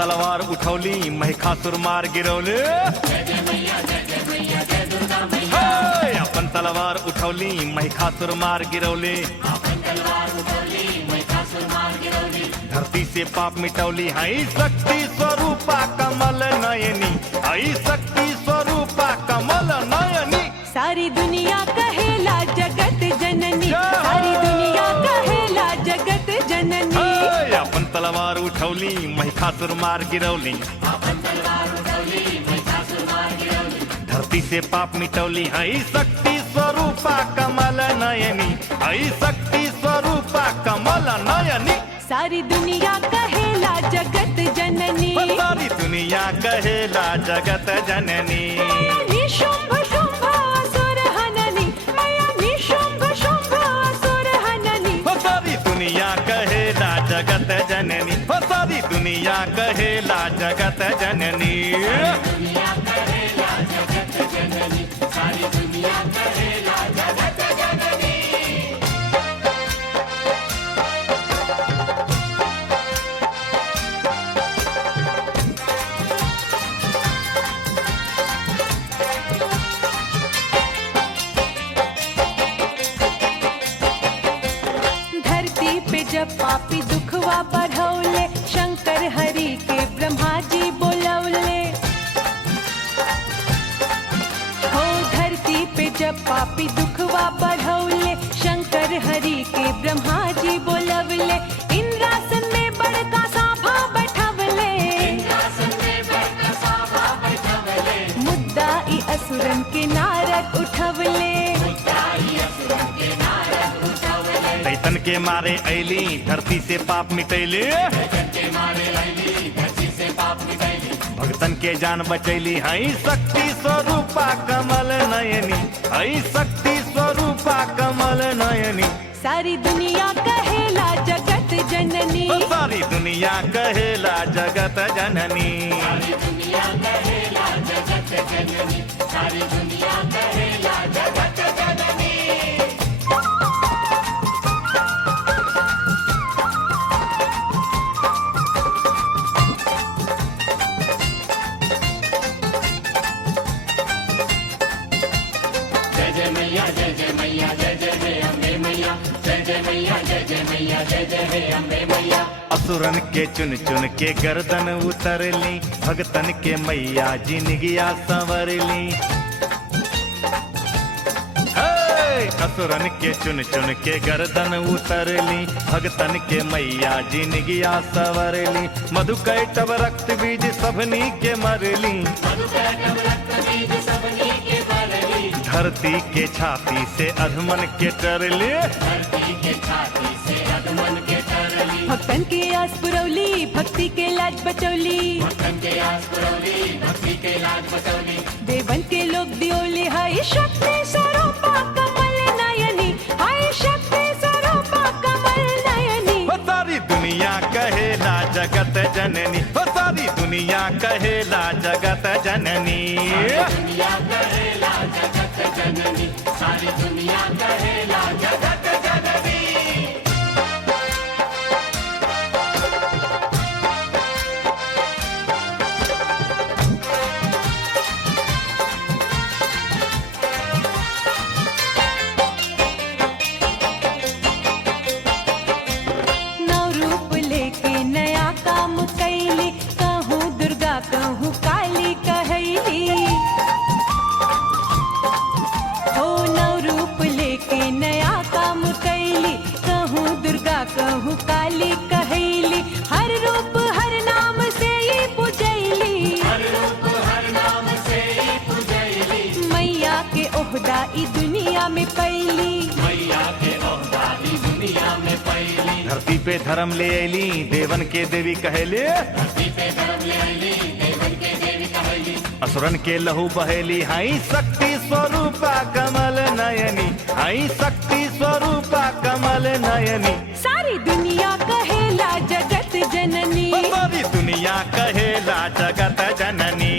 तलवार उठवली महिषासुर मार गिरवले. हे! आपण तलवार उठवली महिषासुर मार गिरवले. धरती से पाप मिटवली आई शक्ती स्वरूपा कमल नयनी. आई शक्ती स्वरूपा कमल नयनी. सारी दुनिया कहेला जगत जननी. सारी दुनिया कहेला जगत जननी. हे! आपण तलवार उठवली महिषासुर मार गिरवली. धरती से पाप मिटवली आई शक्ती स्वरूपा कमल नयनी. आई शक्ती स्वरूपा कमल नयनी. सारी दुनिया कहेला जगत जननी. सारी दुनिया कहेला जगत जननी. माया निशुंभ शुंभ असुर हननी. माया निशुंभ शुंभ असुर हननी. सारी दुनिया कहेला जगत जननी. सारी दुनिया कहेला जगत जननी. धरती पे जब पापी दुखवा बढ़ौले शंकर हरि के ब्रह्मा जी बोलवले. हो धरती पे जब पापी दुखवा बढ़ौले शंकर हरि के ब्रह्मा जी बोलवले. इंद्रासन में बड़का सांभा बैठवले. मुद्दा ई असुरन के नारद उठवले. दैतन के मारे ऐली धरती से पाप मिटैली. भगतन के जान बचैली. हई शक्ति स्वरूपा कमल नयनी. हई शक्ति स्वरूपा कमल नयनी. सारी दुनिया कहेला जगत जननी. सारी दुनिया कहेला जगत जननी. असुरन के चुन चुन के गर्दन उतरली. भगतन के मैया जिनगिया संवरली. हे! असुरन के चुन चुन के गर्दन उतरली. भगतन के मैया जिनगिया संवरली. मधुकैटभ रक्त बीज सबनी के मरली. धरती के छाती से अधमन के टरली. भक्तन के आस पुरौली भक्ति के लाज बचौली. देवन के लोग दियोली. हाय शक्ति स्वरूपा कमल नयनी. हाय शक्ति स्वरूपा कमल नयनी. सारी दुनिया कहेला जगत जननी. सारी दुनिया कहेला जगत जननी. नव रूप लेके नया काम कैली. कहूँ दुर्गा कहूँ काली कहैली. हो नव रूप लेके नया काम कैली. कहूँ दुर्गा कहूँ काली कहैली. हर रूप हर नाम से ही पूजैली. मैया के ओहदा ई दुनिया में पैली. धरती पे धर्म ले ऐली देवन के देवी कहेले. असुरन के लहू बहेली. हाई शक्ति स्वरूपा कमल नयनी. हाई शक्ति स्वरूपा कमल नयनी. सारी दुनिया कहेला जगत जननी. सारी दुनिया कहेला जगत जननी.